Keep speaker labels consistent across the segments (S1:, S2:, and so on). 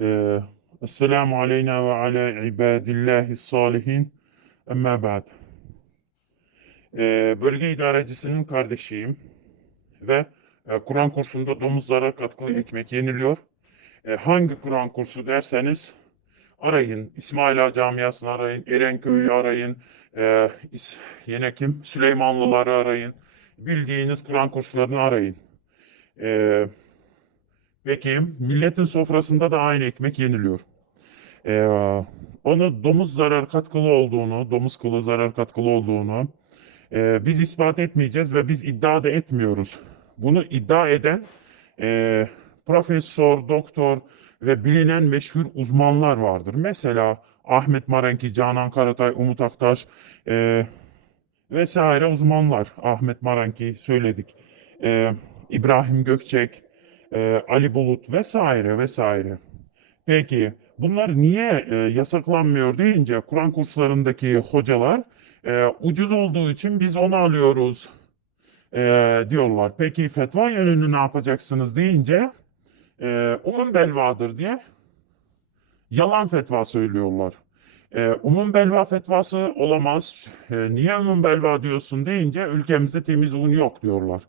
S1: Ee, Esselamu aleyna ve ala ibadillahi salihin. Amma ba'd. Ee, bölge idarecisinin kardeşiyim ve e, Kur'an kursunda domuzlara katkılı ekmek yeniliyor. E, hangi Kur'an kursu derseniz arayın. İsmail Ağa Camiası'nı arayın. Erenköy'ü arayın. E, İs- yine kim? Süleymanlıları arayın. Bildiğiniz Kur'an kurslarını arayın. E, peki milletin sofrasında da aynı ekmek yeniliyor. E, onu domuz zarar katkılı olduğunu, domuz kılı zarar katkılı olduğunu e, biz ispat etmeyeceğiz ve biz iddia da etmiyoruz. Bunu iddia eden e, profesör, doktor ve bilinen meşhur uzmanlar vardır. Mesela Ahmet Marenki, Canan Karatay, Umut Aktaş e, vesaire uzmanlar. Ahmet Marenki söyledik. E, İbrahim Gökçek, e, Ali Bulut vesaire vesaire. Peki bunlar niye e, yasaklanmıyor deyince Kur'an kurslarındaki hocalar e, ucuz olduğu için biz onu alıyoruz e, diyorlar. Peki fetva yönünü ne yapacaksınız deyince e, umum belvadır diye yalan fetva söylüyorlar. E, umum belva fetvası olamaz. E, niye umum belva diyorsun deyince ülkemizde temiz un yok diyorlar.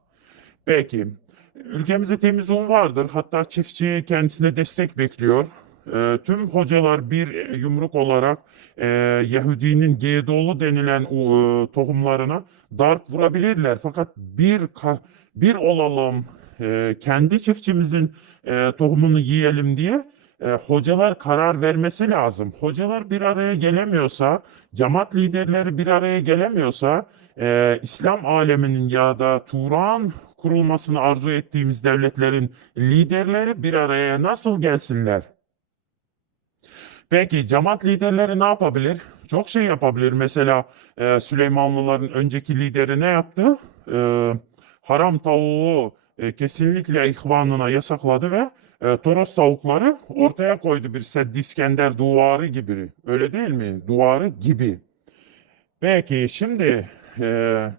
S1: Peki ülkemizde temiz un vardır. Hatta çiftçi kendisine destek bekliyor. E, tüm hocalar bir yumruk olarak e, Yahudinin Gedolu denilen e, tohumlarına darp vurabilirler. Fakat bir bir olalım, e, kendi çiftçimizin e, tohumunu yiyelim diye e, hocalar karar vermesi lazım. Hocalar bir araya gelemiyorsa, cemaat liderleri bir araya gelemiyorsa, e, İslam aleminin ya da Turan kurulmasını arzu ettiğimiz devletlerin liderleri bir araya nasıl gelsinler? Peki cemaat liderleri ne yapabilir? Çok şey yapabilir. Mesela e, Süleymanlıların önceki lideri ne yaptı? E, haram tavuğu e, kesinlikle ihvanına yasakladı ve toros tavukları ortaya koydu bir Seddi İskender duvarı gibi. Öyle değil mi? Duvarı gibi. Peki şimdi e,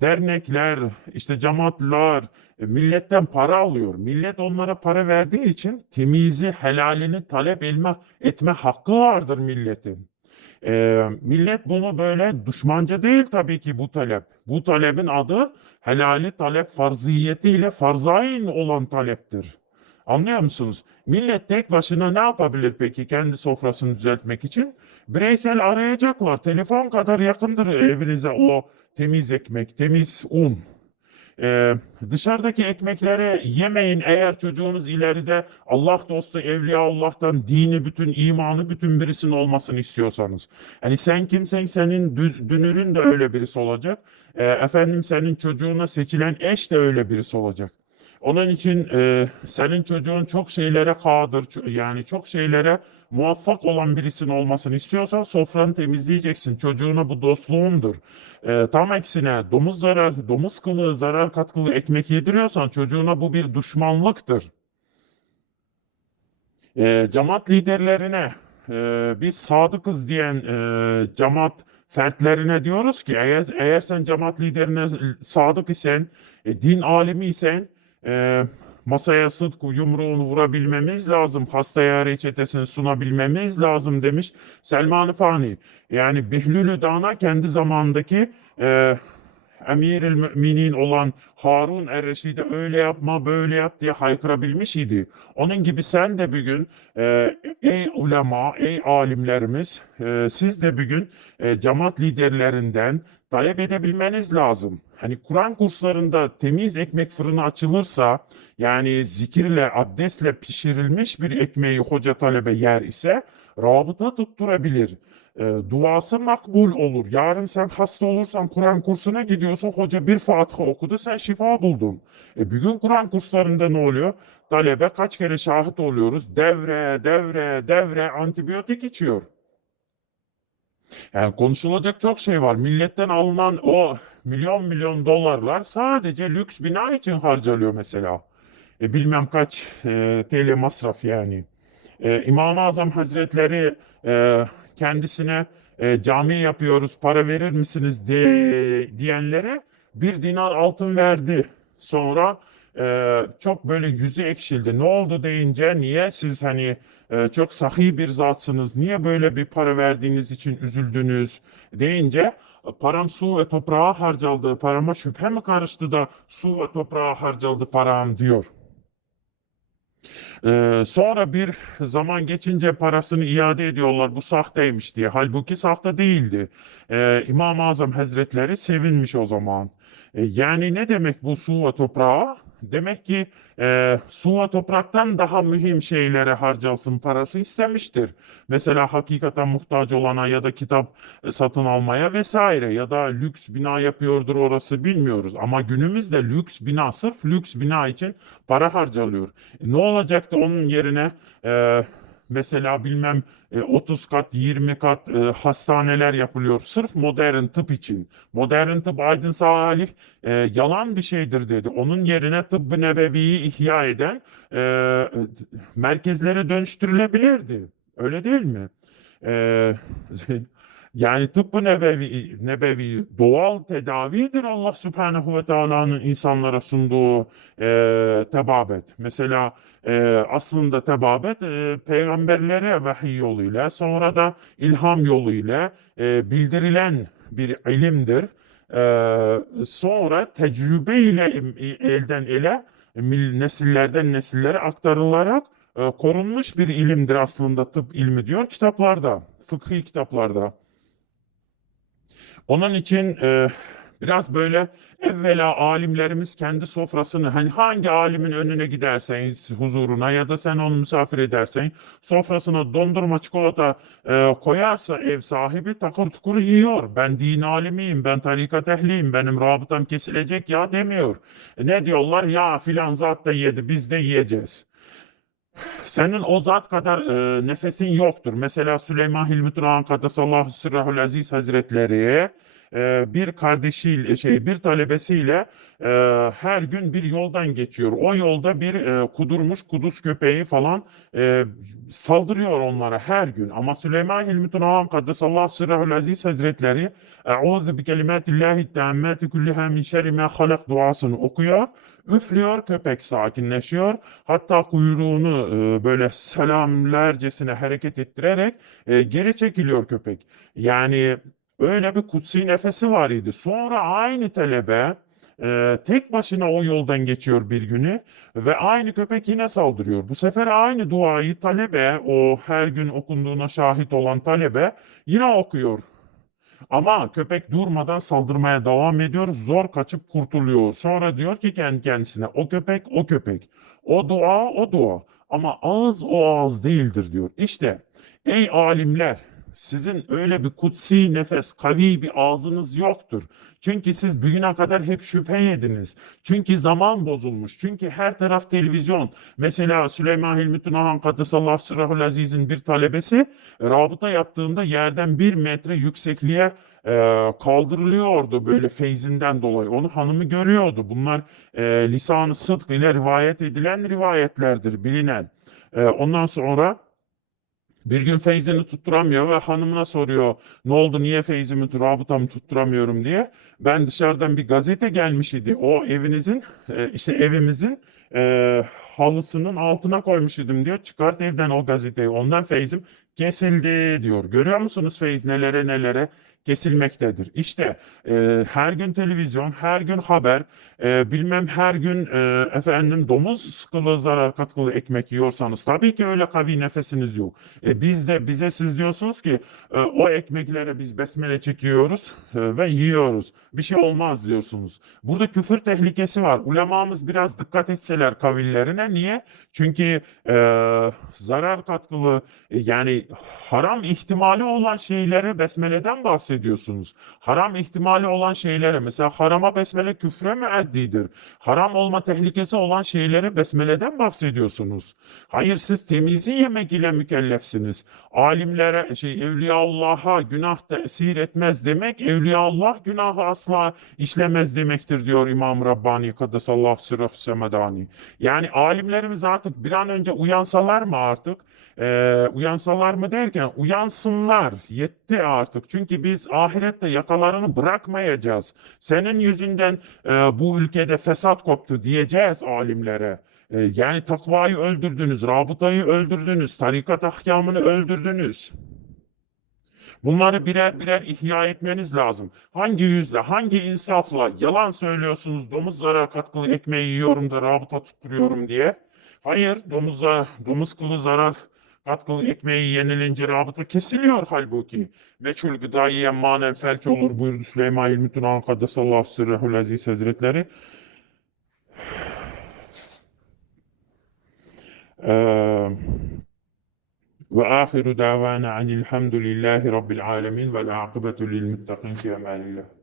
S1: dernekler, işte cemaatler e, milletten para alıyor. Millet onlara para verdiği için temizi, helalini talep etme, etme hakkı vardır milletin. E, millet bunu böyle düşmanca değil tabii ki bu talep. Bu talebin adı helali talep farziyetiyle farzain olan taleptir. Anlıyor musunuz? Millet tek başına ne yapabilir peki kendi sofrasını düzeltmek için? Bireysel arayacaklar. Telefon kadar yakındır evinize o temiz ekmek, temiz un. Ee, dışarıdaki ekmekleri yemeyin eğer çocuğunuz ileride Allah dostu, evliya Allah'tan dini bütün, imanı bütün birisinin olmasını istiyorsanız. Yani sen kimsen senin dü- dünürün de öyle birisi olacak. Ee, efendim senin çocuğuna seçilen eş de öyle birisi olacak. Onun için e, senin çocuğun çok şeylere kadir, ço- yani çok şeylere muvaffak olan birisinin olmasını istiyorsan sofranı temizleyeceksin. Çocuğuna bu dostluğundur. E, tam aksine domuz zarar, domuz kılığı zarar katkılı ekmek yediriyorsan çocuğuna bu bir düşmanlıktır. E, cemaat liderlerine e, biz sadıkız diyen e, cemaat fertlerine diyoruz ki eğer, eğer sen cemaat liderine sadık isen, e, din alimi isen e, masaya sıdk yumruğunu vurabilmemiz lazım, hastaya reçetesini sunabilmemiz lazım demiş Selman-ı Fani. Yani Behlülü Dana kendi zamandaki e, Emirül Müminin olan Harun er-Reşid'e öyle yapma böyle yap diye haykırabilmiş idi. Onun gibi sen de bugün e, ey ulema, ey alimlerimiz e, siz de bugün e, cemaat liderlerinden talep edebilmeniz lazım. Hani Kur'an kurslarında temiz ekmek fırını açılırsa yani zikirle, abdestle pişirilmiş bir ekmeği hoca talebe yer ise rabıta tutturabilir. E, duası makbul olur. Yarın sen hasta olursan Kur'an kursuna gidiyorsun. Hoca bir Fatiha okudu sen şifa buldun. E, bugün Kur'an kurslarında ne oluyor? Talebe kaç kere şahit oluyoruz. Devre, devre, devre antibiyotik içiyor. Yani konuşulacak çok şey var. Milletten alınan o milyon milyon dolarlar sadece lüks bina için harcanıyor mesela. E, bilmem kaç e, TL masraf yani. E, İmam-ı Azam Hazretleri e, kendisine e, cami yapıyoruz para verir misiniz de, diyenlere bir dinar altın verdi. Sonra e, çok böyle yüzü ekşildi. Ne oldu deyince niye siz hani e, çok sahi bir zatsınız, niye böyle bir para verdiğiniz için üzüldünüz deyince param su ve toprağa harcaldı, parama şüphe mi karıştı da su ve toprağa harcaldı param diyor. Ee, sonra bir zaman geçince parasını iade ediyorlar bu sahteymiş diye. Halbuki sahte değildi. Ee, İmam-ı Azam Hazretleri sevinmiş o zaman. Ee, yani ne demek bu su ve toprağa? Demek ki e, su ve topraktan daha mühim şeylere harcalsın parası istemiştir. Mesela hakikaten muhtaç olana ya da kitap e, satın almaya vesaire ya da lüks bina yapıyordur orası bilmiyoruz. Ama günümüzde lüks bina sırf lüks bina için para harcalıyor. E, ne olacaktı onun yerine e, mesela bilmem e, 30 kat 20 kat e, hastaneler yapılıyor sırf modern tıp için. Modern tıp Aydın Salih e, yalan bir şeydir dedi. Onun yerine tıbbı nebeviyi ihya eden e, merkezlere dönüştürülebilirdi. Öyle değil mi? E, yani tıbbı nebevi, nebevi doğal tedavidir Allah Subhanahu ve Taala'nın insanlara sunduğu e, tebabet. Mesela e, aslında tebabet e, peygamberlere vahiy yoluyla sonra da ilham yoluyla e, bildirilen bir ilimdir. E, sonra tecrübe ile elden ele nesillerden nesillere aktarılarak e, korunmuş bir ilimdir aslında tıp ilmi diyor kitaplarda, fıkhi kitaplarda. Onun için e, biraz böyle evvela alimlerimiz kendi sofrasını hani hangi alimin önüne gidersen huzuruna ya da sen onu misafir edersen sofrasına dondurma çikolata e, koyarsa ev sahibi takır tukur yiyor. Ben din alimiyim, ben tarikat ehliyim, benim rabıtam kesilecek ya demiyor. E, ne diyorlar? Ya filan zat da yedi, biz de yiyeceğiz. Senin o zat kadar e, nefesin yoktur. Mesela Süleyman Hilmi Turan Kadasallahu Sırrahul Aziz Hazretleri e, bir kardeşiyle şey bir talebesiyle e, her gün bir yoldan geçiyor. O yolda bir e, kudurmuş kuduz köpeği falan e, saldırıyor onlara her gün. Ama Süleyman Hilmi Turan Kadasallahu Sırrahul Aziz Hazretleri Euzu bi kelimatillahi tammati kulliha min şerri ma halak duasını okuyor. Üflüyor, köpek sakinleşiyor. Hatta kuyruğunu e, böyle selamlercesine hareket ettirerek e, geri çekiliyor köpek. Yani öyle bir kutsi nefesi var idi. Sonra aynı talebe e, tek başına o yoldan geçiyor bir günü ve aynı köpek yine saldırıyor. Bu sefer aynı duayı talebe, o her gün okunduğuna şahit olan talebe yine okuyor. Ama köpek durmadan saldırmaya devam ediyor. Zor kaçıp kurtuluyor. Sonra diyor ki kendi kendisine o köpek o köpek. O dua o dua. Ama ağız o ağız değildir diyor. İşte ey alimler sizin öyle bir kutsi nefes, kavi bir ağzınız yoktur. Çünkü siz bugüne kadar hep şüphe yediniz. Çünkü zaman bozulmuş. Çünkü her taraf televizyon. Mesela Süleyman Hilmi Tunahan Kaddesallahu Sırrahul Aziz'in bir talebesi rabıta yaptığında yerden bir metre yüksekliğe e, kaldırılıyordu böyle feyzinden dolayı. Onu hanımı görüyordu. Bunlar e, lisan-ı sıdk ile rivayet edilen rivayetlerdir, bilinen. E, ondan sonra bir gün feyzini tutturamıyor ve hanımına soruyor ne oldu niye feyzimi rabıtamı tutturamıyorum diye. Ben dışarıdan bir gazete gelmiş idi. O evinizin e, işte evimizin e, halısının altına koymuş idim diyor. Çıkart evden o gazeteyi. Ondan feyzim kesildi diyor. Görüyor musunuz feyz nelere nelere kesilmektedir. İşte e, her gün televizyon, her gün haber, e, bilmem her gün e, efendim domuz kılı zarar katkılı ekmek yiyorsanız tabii ki öyle kavi nefesiniz yok. E, biz de bize siz diyorsunuz ki e, o ekmeklere biz besmele çekiyoruz e, ve yiyoruz. Bir şey olmaz diyorsunuz. Burada küfür tehlikesi var. Ulemamız biraz dikkat etseler kavillerine. Niye? Çünkü e, zarar katkılı e, yani haram ihtimali olan şeylere besmeleden bahsediyorsunuz. Haram ihtimali olan şeylere mesela harama besmele küfre müeddidir. Haram olma tehlikesi olan şeylere besmeleden bahsediyorsunuz. Hayır siz temizi yemek ile mükellefsiniz. Alimlere şey Evliyaullah'a günah tesir etmez demek Evliyaullah günahı asla işlemez demektir diyor İmam Rabbani Kaddesallahu sirruh semedani. Yani alimlerimiz artık bir an önce uyansalar mı artık? Ee, uyansalar mı derken uyansınlar. Yetti artık. Çünkü biz biz ahirette yakalarını bırakmayacağız. Senin yüzünden e, bu ülkede fesat koptu diyeceğiz alimlere. E, yani takvayı öldürdünüz, rabıtayı öldürdünüz, tarikat ahkamını öldürdünüz. Bunları birer birer ihya etmeniz lazım. Hangi yüzle, hangi insafla yalan söylüyorsunuz domuz zarar katkılı ekmeği yiyorum da rabıta tutturuyorum diye. Hayır, domuza, domuz kılı zarar Katkılı ekmeği yenilince rabıta kesiliyor halbuki. Meçhul gıdayı yiyen manen felç olur buyurdu Süleyman İlmütün Ankadesallahu sırrehul aziz hazretleri. Ee, ve ahiru davana anilhamdülillahi rabbil alemin vel akıbetu lil muttakin fi emanillah.